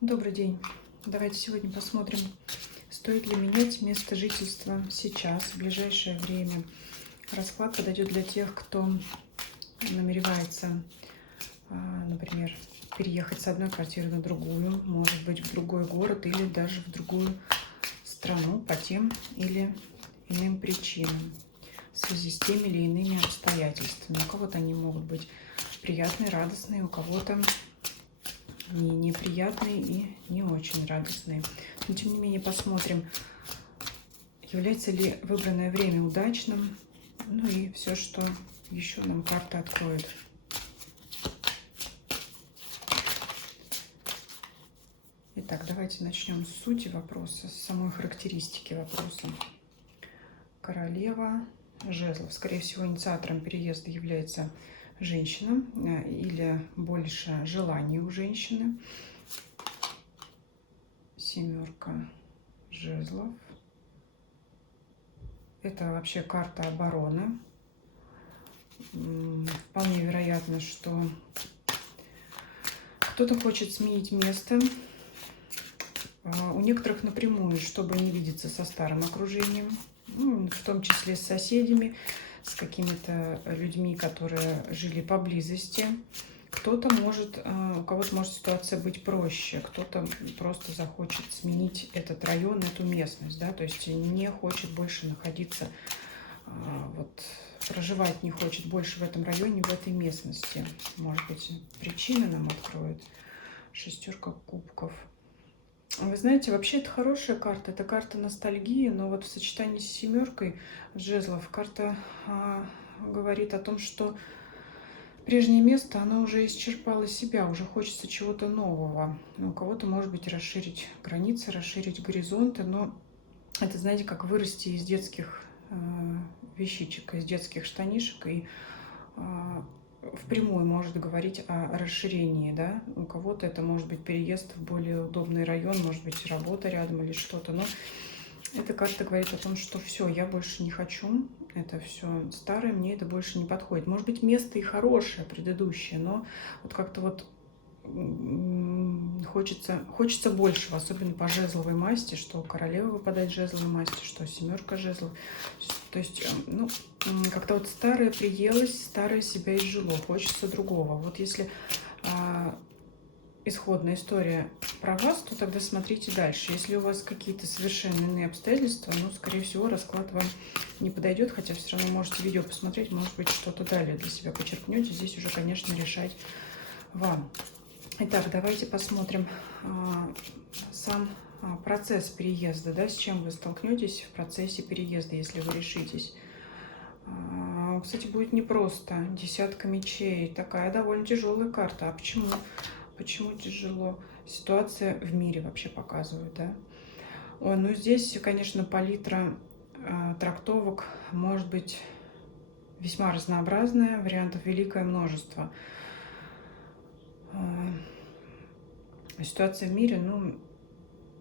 Добрый день. Давайте сегодня посмотрим, стоит ли менять место жительства сейчас, в ближайшее время. Расклад подойдет для тех, кто намеревается, например, переехать с одной квартиры на другую, может быть, в другой город или даже в другую страну по тем или иным причинам, в связи с теми или иными обстоятельствами. У кого-то они могут быть приятные, радостные, у кого-то неприятные и не очень радостные. Но тем не менее посмотрим, является ли выбранное время удачным, ну и все, что еще нам карта откроет. Итак, давайте начнем с сути вопроса, с самой характеристики вопроса. Королева жезлов. Скорее всего, инициатором переезда является женщина или больше желаний у женщины. Семерка жезлов. Это вообще карта обороны. Вполне вероятно, что кто-то хочет сменить место. У некоторых напрямую, чтобы не видеться со старым окружением, в том числе с соседями, с какими-то людьми, которые жили поблизости. Кто-то может, у кого-то может ситуация быть проще, кто-то просто захочет сменить этот район, эту местность, да, то есть не хочет больше находиться, вот, проживать не хочет больше в этом районе, в этой местности. Может быть, причина нам откроет. Шестерка кубков. Вы знаете, вообще это хорошая карта, это карта ностальгии, но вот в сочетании с семеркой жезлов карта говорит о том, что прежнее место, оно уже исчерпало себя, уже хочется чего-то нового. У кого-то, может быть, расширить границы, расширить горизонты, но это, знаете, как вырасти из детских вещичек, из детских штанишек и впрямую может говорить о расширении, да. У кого-то это может быть переезд в более удобный район, может быть, работа рядом или что-то, но эта карта говорит о том, что все, я больше не хочу, это все старое, мне это больше не подходит. Может быть, место и хорошее, предыдущее, но вот как-то вот хочется большего, особенно по жезловой масти, что королева выпадает жезловой масти, что семерка жезлов. То есть, как-то вот старое приелось, старое себя изжило, хочется другого. Вот если исходная история про вас, то тогда смотрите дальше. Если у вас какие-то совершенно иные обстоятельства, скорее всего, расклад вам не подойдет, хотя все равно можете видео посмотреть, может быть, что-то далее для себя почерпнете. Здесь уже, конечно, решать вам. Итак, давайте посмотрим сам процесс переезда, да, с чем вы столкнетесь в процессе переезда, если вы решитесь. Кстати, будет непросто. Десятка мечей. Такая довольно тяжелая карта. А почему? Почему тяжело? Ситуация в мире вообще показывает, да? Ой, ну здесь, конечно, палитра трактовок может быть весьма разнообразная, вариантов великое множество. Ситуация в мире,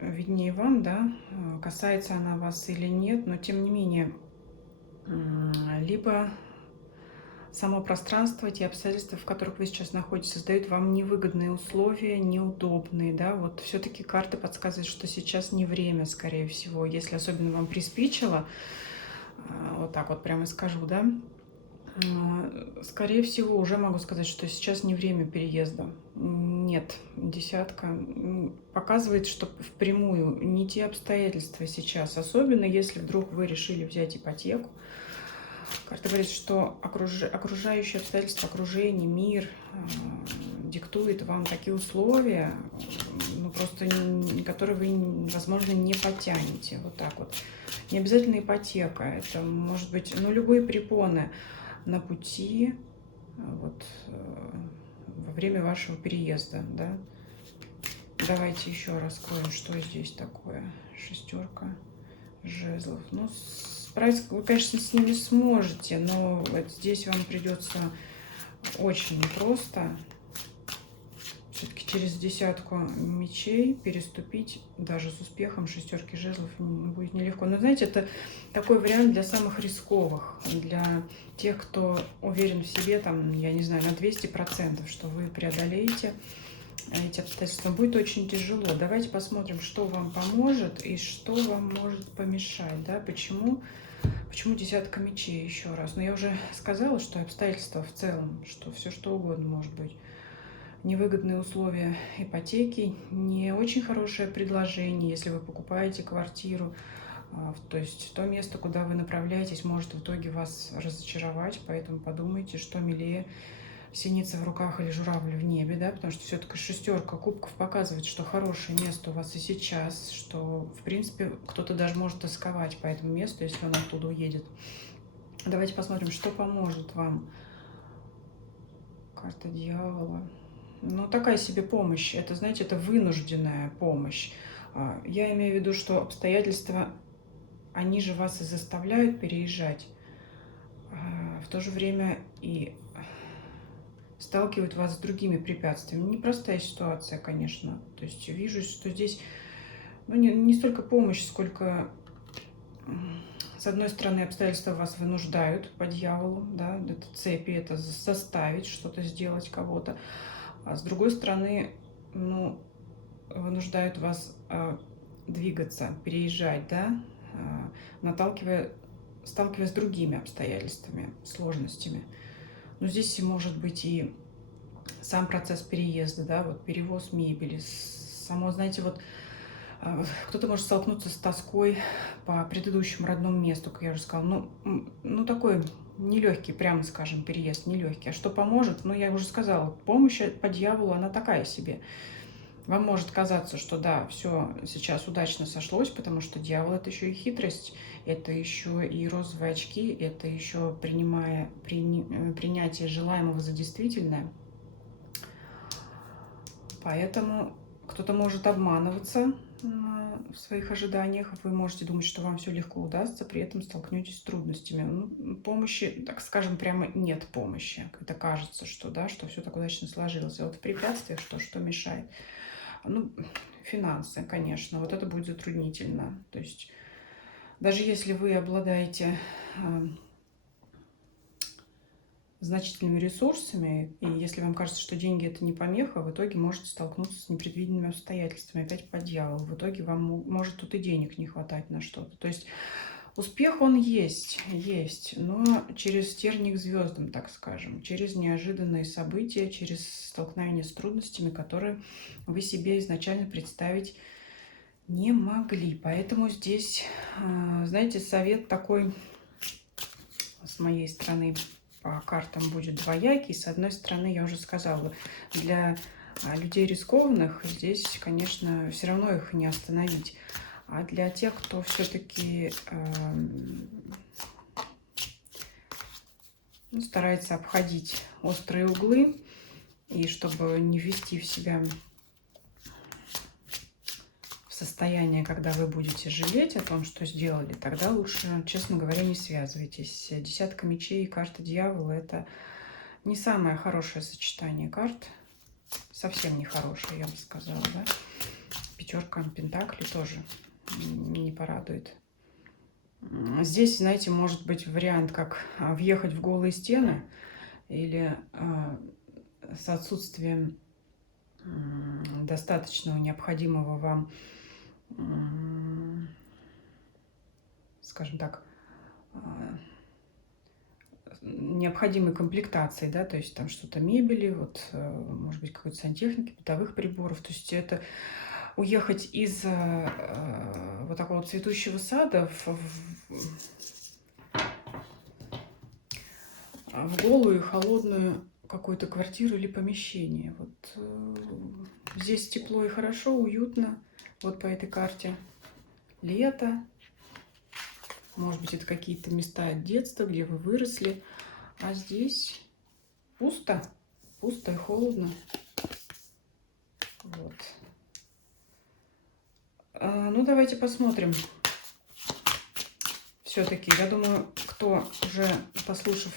виднее вам, да, касается она вас или нет, но тем не менее, либо само пространство, те обстоятельства, в которых вы сейчас находитесь, создают вам невыгодные условия, неудобные, да, вот все-таки карта подсказывает, что сейчас не время, скорее всего, если особенно вам приспичило, вот так вот прямо скажу, да, скорее всего, уже могу сказать, что сейчас не время переезда. Нет, десятка показывает, что впрямую не те обстоятельства сейчас, особенно если вдруг вы решили взять ипотеку. Карта говорит, что окружающие обстоятельства, окружение, мир диктует вам такие условия, просто которые вы, возможно, не потянете. Вот так вот. Не обязательно ипотека, это может быть, любые препоны на пути вот, во время вашего переезда, да. Давайте еще раскроем, что здесь такое. Шестерка жезлов. Справиться вы, конечно, с ними сможете, но вот здесь вам придется очень непросто. Все-таки через десятку мечей переступить даже с успехом шестерки жезлов будет нелегко. Но знаете, это такой вариант для самых рисковых, для тех, кто уверен в себе, там, я не знаю, на 200%, что вы преодолеете эти обстоятельства, будет очень тяжело. Давайте посмотрим, что вам поможет и что вам может помешать, да, почему десятка мечей еще раз. Но я уже сказала, что обстоятельства в целом, что все что угодно может быть. Невыгодные условия ипотеки, не очень хорошее предложение, если вы покупаете квартиру. То есть то место, куда вы направляетесь, может в итоге вас разочаровать, поэтому подумайте, что милее: синица в руках или журавль в небе, да, потому что все-таки шестерка кубков показывает, что хорошее место у вас и сейчас, что, в принципе, кто-то даже может тосковать по этому месту, если он оттуда уедет. Давайте посмотрим, что поможет вам. Карта дьявола. Ну, такая себе помощь. Это, знаете, это вынужденная помощь. Я имею в виду, что обстоятельства, они же вас и заставляют переезжать. В то же время и сталкивают вас с другими препятствиями. Непростая ситуация, конечно. То есть вижу, что здесь не столько помощь, сколько, с одной стороны, обстоятельства вас вынуждают по дьяволу, да, это цепи, это заставить что-то сделать кого-то. А с другой стороны, вынуждают вас двигаться, переезжать, да, сталкиваясь с другими обстоятельствами, сложностями. Но здесь может быть и сам процесс переезда, да, вот перевоз мебели, само, знаете, вот кто-то может столкнуться с тоской по предыдущему родному месту, как я уже сказала. Такой нелегкий, прямо скажем, переезд, нелегкий. А что поможет? Я уже сказала, помощь по дьяволу, она такая себе. Вам может казаться, что да, все сейчас удачно сошлось, потому что дьявол — это еще и хитрость, это еще и розовые очки, это еще принятие желаемого за действительное. Поэтому кто-то может обманываться в своих ожиданиях, вы можете думать, что вам все легко удастся, при этом столкнетесь с трудностями. Помощи, так скажем, прямо нет помощи. Это кажется, что да, что все так удачно сложилось. А вот в препятствиях что мешает? Финансы, конечно, вот это будет затруднительно. То есть даже если вы обладаете значительными ресурсами, и если вам кажется, что деньги — это не помеха, в итоге можете столкнуться с непредвиденными обстоятельствами, опять по дьяволу. В итоге вам может тут и денег не хватать на что-то. То есть успех, он есть, но через тернии к звездам, так скажем, через неожиданные события, через столкновение с трудностями, которые вы себе изначально представить не могли. Поэтому здесь, знаете, совет такой с моей стороны по картам будет двоякий. С одной стороны, я уже сказала, для людей рискованных здесь, конечно, все равно их не остановить. А для тех, кто все-таки старается обходить острые углы, и чтобы не ввести в себя в состояние, когда вы будете жалеть о том, что сделали, тогда лучше, честно говоря, не связывайтесь. Десятка мечей и карта дьявола — это не самое хорошее сочетание карт. Совсем не хорошее, я бы сказала, да? Пятерка пентаклей тоже не порадует. Здесь, знаете, может быть вариант, как въехать в голые стены или с отсутствием достаточного необходимого вам, скажем так, необходимой комплектации, да, то есть там что-то мебели, вот, может быть, какой-то сантехники, бытовых приборов. То есть это уехать из вот такого цветущего сада в голую и холодную какую-то квартиру или помещение. Вот здесь тепло и хорошо, уютно. Вот по этой карте лето. Может быть, это какие-то места детства, где вы выросли. А здесь пусто. Пусто и холодно. Вот. Давайте посмотрим. Все-таки, я думаю, кто уже, послушав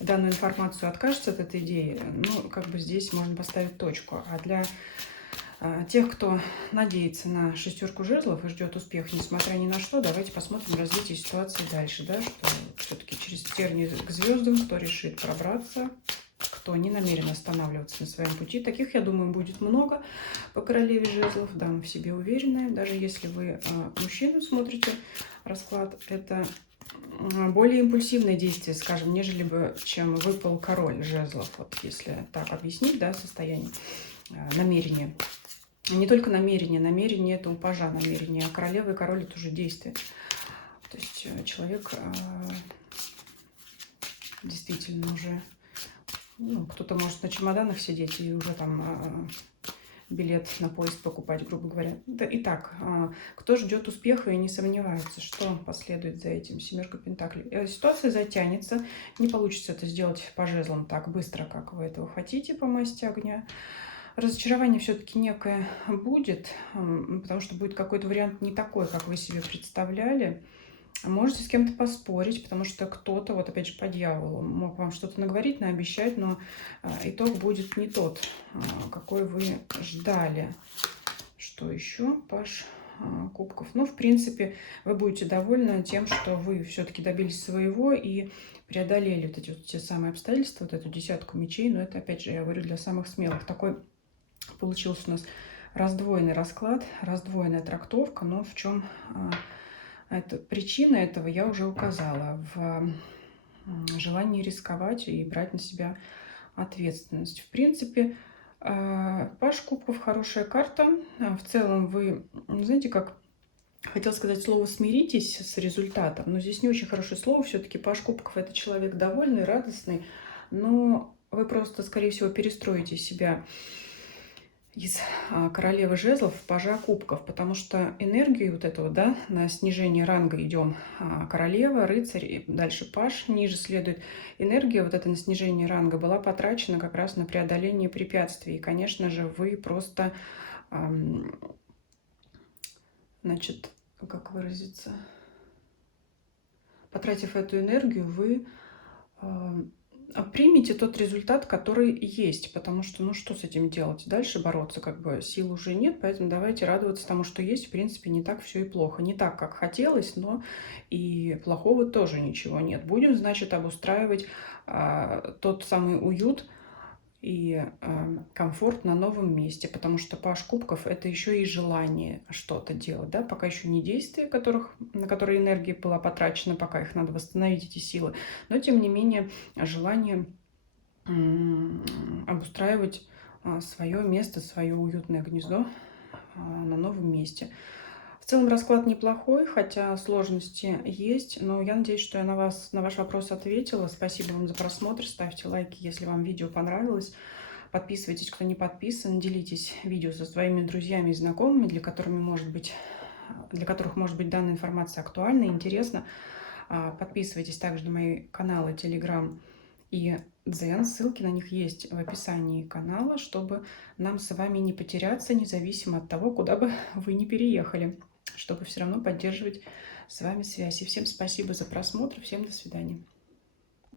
данную информацию, откажется от этой идеи, здесь можно поставить точку. А для тех, кто надеется на шестерку жезлов и ждет успеха, несмотря ни на что, давайте посмотрим развитие ситуации дальше, да, что все-таки через тернии к звездам, кто решит пробраться, кто не намерен останавливаться на своем пути. Таких, я думаю, будет много по королеве жезлов. Дама в себе уверенная. Даже если вы мужчину смотрите расклад, это более импульсивное действие, скажем, нежели бы, чем выпал король жезлов. Вот если так объяснить, да, состояние, намерение. Не только намерение. Намерение — это у пажа намерение, а королева и король — это уже действие. То есть человек действительно уже, ну, кто-то может на чемоданах сидеть и уже там билет на поезд покупать, грубо говоря. Итак, кто ждет успеха и не сомневается, что последует за этим? Семерка пентаклей. Ситуация затянется, не получится это сделать по жезлам так быстро, как вы этого хотите, по масти огня. Разочарование все-таки некое будет, потому что будет какой-то вариант не такой, как вы себе представляли. Можете с кем-то поспорить, потому что кто-то, вот опять же по дьяволу, мог вам что-то наговорить, наобещать, но итог будет не тот, какой вы ждали. Что еще? Паж кубков. Ну, в принципе, вы будете довольны тем, что вы все-таки добились своего и преодолели вот эти вот те самые обстоятельства, вот эту десятку мечей. Но это, опять же, я говорю, для самых смелых. Такой получился у нас раздвоенный расклад, раздвоенная трактовка, но в чем... Причина этого я уже указала в желании рисковать и брать на себя ответственность. В принципе, паж кубков — хорошая карта. В целом вы, знаете, как хотел сказать слово «смиритесь» с результатом, но здесь не очень хорошее слово. Все-таки паж кубков — это человек довольный, радостный, но вы просто, скорее всего, перестроите себя из королевы жезлов в пажа кубков, потому что энергию вот этого, да, на снижение ранга идем королева, рыцарь, и дальше паж, ниже следует. Энергия вот эта на снижение ранга была потрачена как раз на преодоление препятствий. И, конечно же, вы просто, значит, как выразиться, потратив эту энергию, вы примите тот результат, который есть, потому что, ну, что с этим делать? Дальше бороться, как бы, сил уже нет, поэтому давайте радоваться тому, что есть. В принципе, не так все и плохо. Не так, как хотелось, но и плохого тоже ничего нет. Будем, значит, обустраивать тот самый уют и комфорт на новом месте, потому что паж кубков — это еще и желание что-то делать, да, пока еще не действия, на которые энергия была потрачена, пока их надо восстановить, эти силы, но тем не менее желание обустраивать свое место, свое уютное гнездо на новом месте. В целом расклад неплохой, хотя сложности есть, но я надеюсь, что я на ваш вопрос ответила. Спасибо вам за просмотр, ставьте лайки, если вам видео понравилось. Подписывайтесь, кто не подписан, делитесь видео со своими друзьями и знакомыми, для которых может быть данная информация актуальна и интересна. Подписывайтесь также на мои каналы Telegram и Дзен. Ссылки на них есть в описании канала, чтобы нам с вами не потеряться, независимо от того, куда бы вы ни переехали, чтобы все равно поддерживать с вами связь. И всем спасибо за просмотр. Всем до свидания.